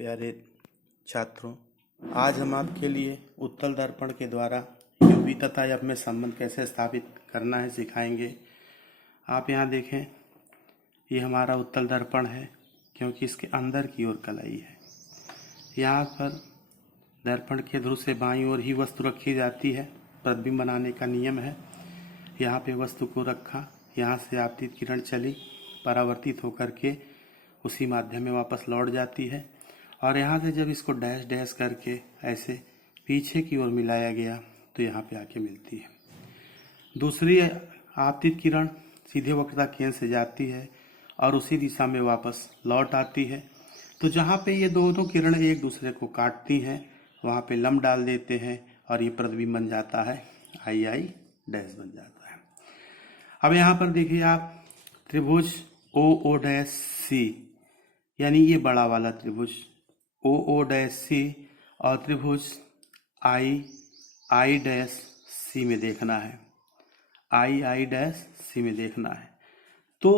प्यारे छात्रों, आज हम आपके लिए उत्तल दर्पण के द्वारा यूवी तथा एफ में संबंध कैसे स्थापित करना है सिखाएंगे। आप यहाँ देखें, ये हमारा उत्तल दर्पण है क्योंकि इसके अंदर की ओर कलाई है। यहाँ पर दर्पण के ध्रुव से बाईं ओर ही वस्तु रखी जाती है। प्रतिबिंब बनाने का नियम है। यहाँ पे वस्तु को रखा, यहाँ से आपतित किरण चली, परावर्तित होकर के उसी माध्यम में वापस लौट जाती है और यहाँ से जब इसको डैश डैश करके ऐसे पीछे की ओर मिलाया गया तो यहाँ पे आके मिलती है। दूसरी आपतित किरण सीधे वक्रता केंद्र से जाती है और उसी दिशा में वापस लौट आती है। तो जहाँ पे ये दोनों किरणें एक दूसरे को काटती हैं वहाँ पे लंब डाल देते हैं और ये प्रतिबिंब बन जाता है, आई आई डैश बन जाता है। अब यहाँ पर देखिए आप, त्रिभुज ओ ओ डैश सी, यानी ये बड़ा वाला त्रिभुज ओ ओ डैश सी और त्रिभुज आई आई डैश सी में देखना है, आई आई डैश सी में देखना है। तो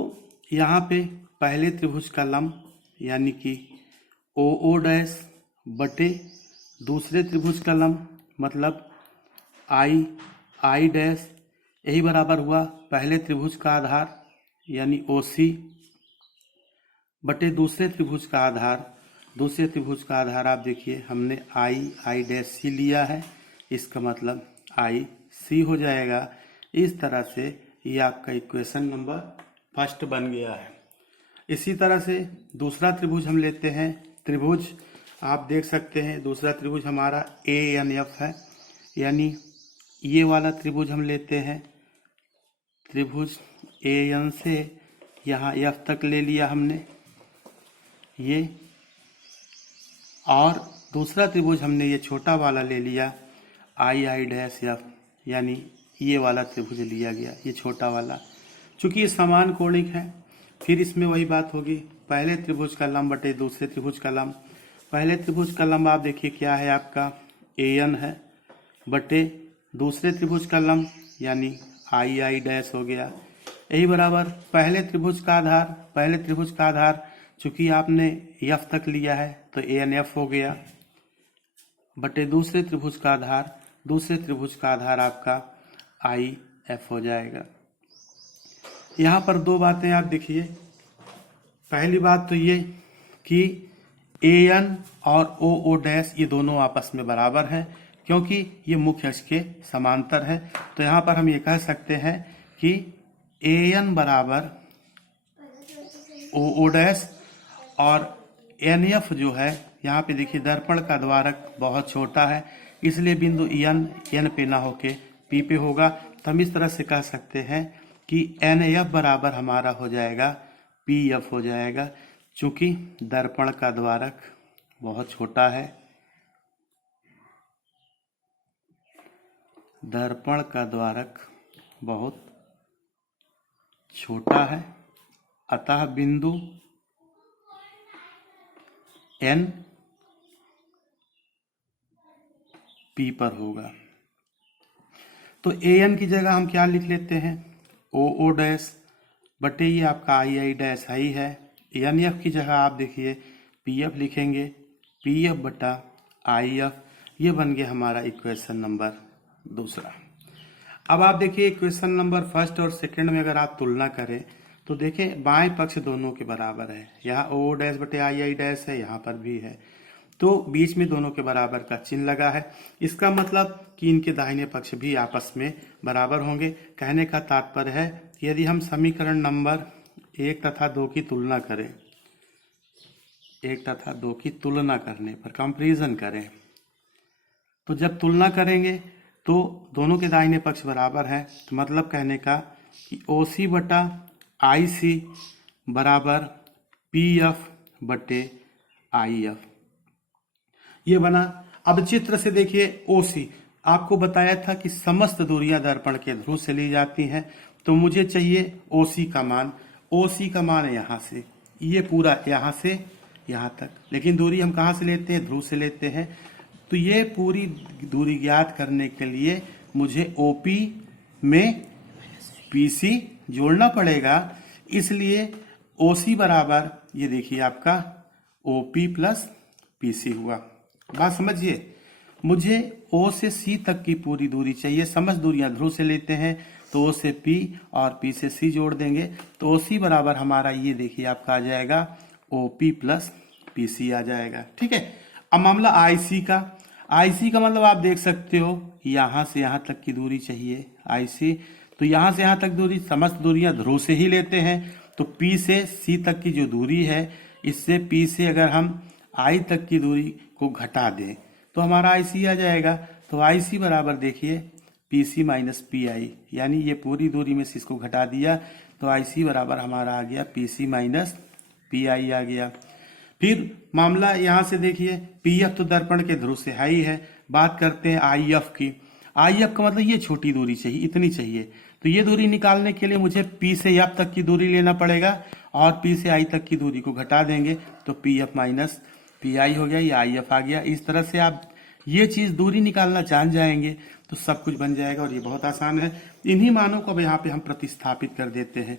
यहाँ पे पहले त्रिभुज का लंब यानी कि ओ ओ डैश बटे दूसरे त्रिभुज का लंब मतलब आई आई डैश, यही बराबर हुआ पहले त्रिभुज का आधार यानी ओ सी बटे दूसरे त्रिभुज का आधार। दूसरे त्रिभुज का आधार आप देखिए, हमने आई आई डैश सी लिया है, इसका मतलब आई सी हो जाएगा। इस तरह से ये आपका इक्वेशन नंबर फर्स्ट बन गया है। इसी तरह से दूसरा त्रिभुज हम लेते हैं। त्रिभुज आप देख सकते हैं, दूसरा त्रिभुज हमारा ए एन एफ है, यानी ये वाला त्रिभुज हम लेते हैं। त्रिभुज ए एन से यहाँ एफ तक ले लिया हमने ये, और दूसरा त्रिभुज हमने ये छोटा वाला ले लिया आई आई डैश एफ, यानी ये वाला त्रिभुज लिया गया, ये छोटा वाला। चूंकि ये समान कोणिक है, फिर इसमें वही बात होगी, पहले त्रिभुज का लंब बटे दूसरे त्रिभुज का लंब। पहले त्रिभुज का लंब आप देखिए क्या है, आपका ए एन है, बटे दूसरे त्रिभुज का लंब यानी आई आई डैश हो गया। यही बराबर पहले त्रिभुज का आधार, पहले त्रिभुज का आधार चूंकि आपने एफ तक लिया है तो ए एन एफ हो गया, बटे दूसरे त्रिभुज का आधार, दूसरे त्रिभुज का आधार आपका आई एफ हो जाएगा। यहाँ पर दो बातें आप देखिए। पहली बात तो ये कि ए एन और ओ ओ डैश ये दोनों आपस में बराबर है क्योंकि ये मुख्य अक्ष के समांतर है। तो यहाँ पर हम ये कह सकते हैं कि ए एन बराबर ओ ओ डैश और एन एफ जो है, यहाँ पे देखिए दर्पण का द्वारक बहुत छोटा है इसलिए बिंदु एन पे ना होके पी पे होगा। तो हम इस तरह से कह सकते हैं कि एन एफ बराबर हमारा हो जाएगा पी एफ हो जाएगा, चूंकि दर्पण का द्वारक बहुत छोटा है, दर्पण का द्वारक बहुत छोटा है, अतः बिंदु एन पी पर होगा। तो ए एन की जगह हम क्या लिख लेते हैं, ओ ओ डैश बटे ये आपका आई आई डैश आई है। एन एफ की जगह आप देखिए पी एफ लिखेंगे, पी एफ बटा आई एफ, ये बन गया हमारा इक्वेशन नंबर दूसरा। अब आप देखिए इक्वेशन नंबर फर्स्ट और सेकंड में अगर आप तुलना करें तो देखें बाएं पक्ष दोनों के बराबर है, यहाँ ओ डैश बटे आई आई डैश है, यहाँ पर भी है, तो बीच में दोनों के बराबर का चिन्ह लगा है। इसका मतलब कि इनके दाहिने पक्ष भी आपस में बराबर होंगे। कहने का तात्पर्य है कि यदि हम समीकरण नंबर 1 तथा 2 की तुलना करें, 1 तथा 2 की तुलना करने पर कंपैरिजन करें, तो जब तुलना करेंगे तो दोनों के दाहिने पक्ष बराबर हैं। तो मतलब कहने का कि ओ सी बटा आई सी बराबर पी एफ बटे आई एफ, ये बना। अब चित्र से देखिए ओ सी, आपको बताया था कि समस्त दूरियां दर्पण के ध्रुव से ली जाती हैं, तो मुझे चाहिए ओ सी का मान। ओ सी का मान है यहाँ से, ये पूरा यहाँ से यहाँ तक, लेकिन दूरी हम कहाँ से लेते हैं, ध्रुव से लेते हैं। तो ये पूरी दूरी ज्ञात करने के लिए मुझे ओपी में पीसी जोड़ना पड़ेगा, इसलिए ओसी बराबर ये देखिए आपका ओपी प्लस PC हुआ। बात समझिए, मुझे O से C तक की पूरी दूरी चाहिए। समस्त दूरियां ध्रुव से लेते हैं तो O से P और P से C जोड़ देंगे तो OC बराबर हमारा ये देखिए आपका आ जाएगा OP प्लस PC आ जाएगा। ठीक है, अब मामला IC का। IC का मतलब आप देख सकते हो यहां से यहां तक की दूरी चाहिए IC, तो यहां से यहां तक दूरी समस्त दूरियां ध्रुव से ही लेते हैं तो P से C तक की जो दूरी है, इससे P से अगर हम I तक की दूरी को घटा दें तो हमारा IC आ जाएगा। तो IC बराबर देखिए PC माइनस PI, यानी ये पूरी दूरी में से इसको घटा दिया तो IC बराबर हमारा आ गया PC माइनस PI आ गया। फिर मामला यहां से देखिए PF तो दर्पण के ध्रुव से है ही है। बात करते हैं IF की। IF का मतलब ये छोटी दूरी चाहिए, इतनी चाहिए, तो ये दूरी निकालने के लिए मुझे P से F तक की दूरी लेना पड़ेगा और P से I तक की दूरी को घटा देंगे तो PF माइनस PI हो गया, ये IF आ गया। इस तरह से आप ये चीज दूरी निकालना जान जाएंगे तो सब कुछ बन जाएगा और ये बहुत आसान है। इन्हीं मानों को अब यहाँ पे हम प्रतिस्थापित कर देते हैं।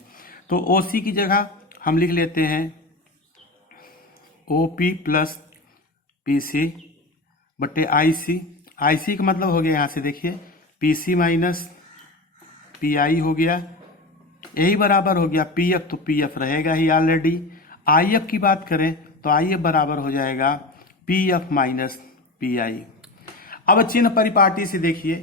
तो OC की जगह हम लिख लेते हैं OP प्लस PC बटे IC। IC का मतलब हो गया यहाँ से देखिए PC माइनस PI हो गया, यही बराबर हो गया PF, तो PF रहेगा ही ऑलरेडी। IF की बात करें तो IF बराबर हो जाएगा PF माइनस PI। अब चिन्ह परिपाटी से देखिए,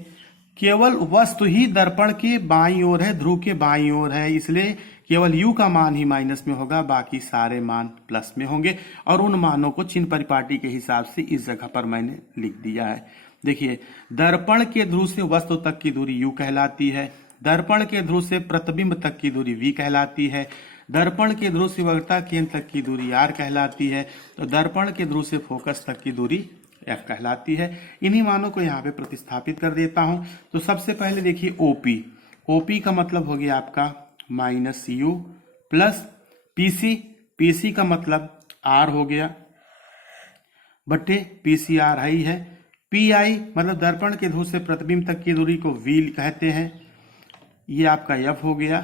केवल वस्तु ही दर्पण के बाईं ओर है, ध्रुव के बाईं ओर है, इसलिए केवल U का मान ही माइनस में होगा, बाकी सारे मान प्लस में होंगे और उन मानों को चिन्ह परिपाटी के हिसाब से इस जगह पर मैंने लिख दिया है। देखिए, दर्पण के ध्रुव से वस्तु तक की दूरी U कहलाती है, दर्पण के ध्रुव से प्रतिबिंब तक की दूरी V कहलाती है, दर्पण के ध्रुव से वक्रता केंद्र तक की दूरी R कहलाती है, तो दर्पण के ध्रुव से फोकस तक की दूरी F कहलाती है। इन्हीं मानों को यहाँ पे प्रतिस्थापित कर देता हूं। तो सबसे पहले देखिए OP। OP का मतलब हो गया आपका minus U plus PC। PC का मतलब R हो गया बटे PCR ही है। PI मतलब दर्पण के ध्रुव से प्रतिबिंब तक की दूरी को V कहते हैं, ये आपका F हो गया।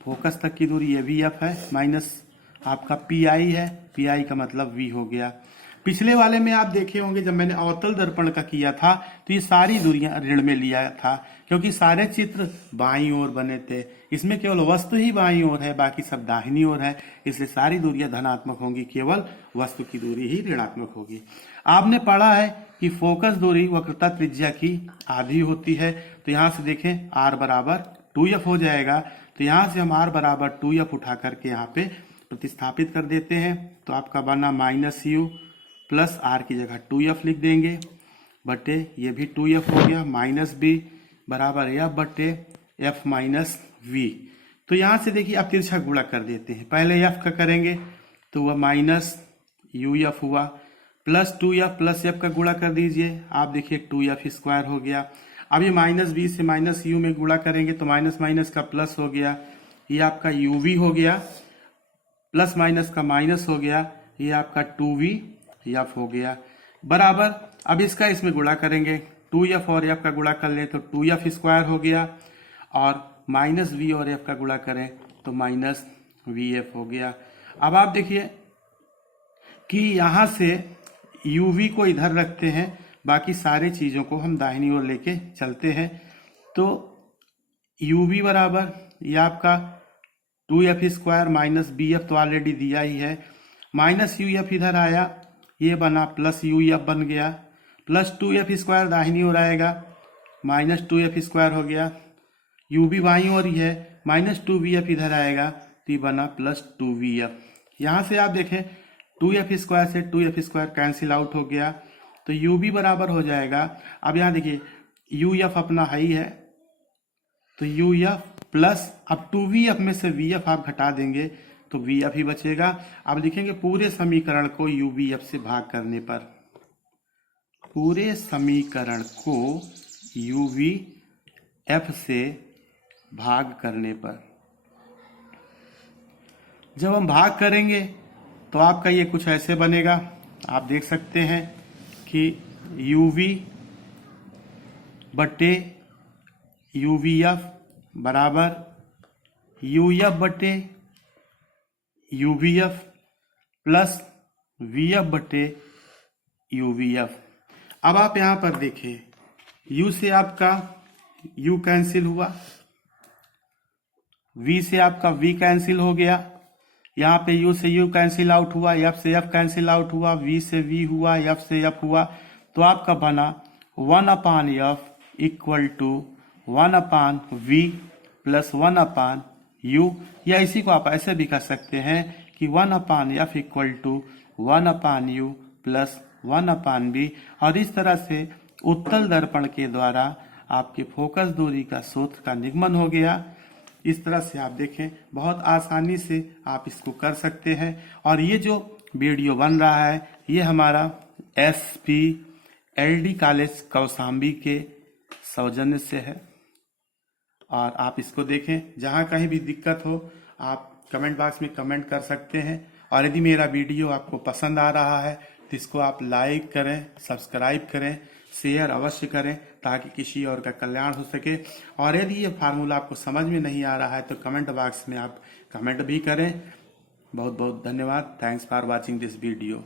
फोकस तक की दूरी ये भी F है, माइनस आपका PI है, PI का मतलब V हो गया। पिछले वाले में आप देखे होंगे जब मैंने अवतल दर्पण का किया था तो ये सारी दूरियां ऋण में लिया था क्योंकि सारे चित्र बाईं ओर बने थे। इसमें केवल वस्तु ही बाईं ओर है, बाकी सब दाहिनी ओर है, इसलिए सारी दूरियां धनात्मक होंगी, केवल वस्तु की दूरी ही ऋणात्मक होगी। आपने पढ़ा है कि फोकस दूरी वक्रता त्रिज्या की आधी होती है, तो यहाँ से देखें R बराबर 2F हो जाएगा। तो यहाँ से हम R बराबर 2F उठा करके यहाँ पे प्रतिस्थापित कर देते हैं तो आपका बना माइनस U प्लस R की जगह 2F लिख देंगे बटे ये भी 2F हो गया, माइनस B बराबर F बटे F माइनस V। तो यहाँ से देखिए आप तिरछा गुणा कर देते हैं, पहले F का करेंगे तो वह माइनस UF हुआ, प्लस 2F प्लस F का गुणा कर दीजिए, आप देखिए 2F स्क्वायर हो गया। अब ये माइनस B से माइनस U में गुणा करेंगे तो माइनस माइनस का प्लस हो गया, ये आपका UV हो गया, प्लस माइनस का माइनस हो गया, ये आपका 2VF हो गया बराबर। अब इसका इसमें गुणा करेंगे, 2F और F का गुणा कर ले तो 2F स्क्वायर हो गया और माइनस V और F का गुणा करें तो माइनस VF हो गया। अब आप देखिए कि यहां से UV को इधर रखते हैं, बाकी सारे चीजों को हम दाहिनी ओर लेके चलते हैं। तो UV बराबर ये आपका 2F स्क्वायर माइनस BF तो ऑलरेडी दिया ही है, माइनस UF इधर आया, ये बना प्लस UF बन गया, प्लस 2F स्क्वायर दाहिनी ओर आएगा, माइनस 2F स्क्वायर हो गया, UV बाईं ओर ही है, माइनस 2VF इधर आएगा तो ये बना प्लस 2VF। यहाँ से आप देखें 2F स्क्वायर से 2F स्क्वायर कैंसिल आउट हो गया तो UV बराबर हो जाएगा। अब यहाँ देखिए UF अपना हाई है तो UF प्लस अब 2VF में से VF आप घटा देंगे तो VF ही बचेगा। अब लिखेंगे पूरे समीकरण को UVF से भाग करने पर, पूरे समीकरण को UVF से भाग करने पर जब हम भाग करेंगे तो आपका ये कुछ ऐसे बनेगा, आप देख सकते हैं कि UV बटे UVF बराबर UF बटे UVF प्लस VF बटे UVF। अब आप यहाँ पर देखिए, U से आपका U कैंसिल हुआ, V से आपका V कैंसिल हो गया, यहाँ पे U से U कैंसिल आउट हुआ, F से F कैंसिल आउट हुआ, V से V हुआ, F से F हुआ, तो आपका बना 1/F equal to 1/V plus 1/U, या इसी को आप ऐसे भी कर सकते हैं कि 1/F equal to 1/U plus 1/V। और इस तरह से उत्तल दर्पण के द्वारा आपके फोकस दूरी का सूत्र का निगमन हो गया। इस तरह से आप देखें, बहुत आसानी से आप इसको कर सकते हैं। और ये जो वीडियो बन रहा है, ये हमारा SPLD कॉलेज कौशाम्बी के सौजन्य से है। और आप इसको देखें, जहाँ कहीं भी दिक्कत हो आप कमेंट बॉक्स में कमेंट कर सकते हैं। और यदि मेरा वीडियो आपको पसंद आ रहा है तो इसको आप लाइक करें, सब्सक्राइब करें, शेयर अवश्य करें, ताकि किसी और का कल्याण हो सके। और यदि ये फार्मूला आपको समझ में नहीं आ रहा है तो कमेंट बॉक्स में आप कमेंट भी करें। बहुत बहुत धन्यवाद। Thanks for watching this video.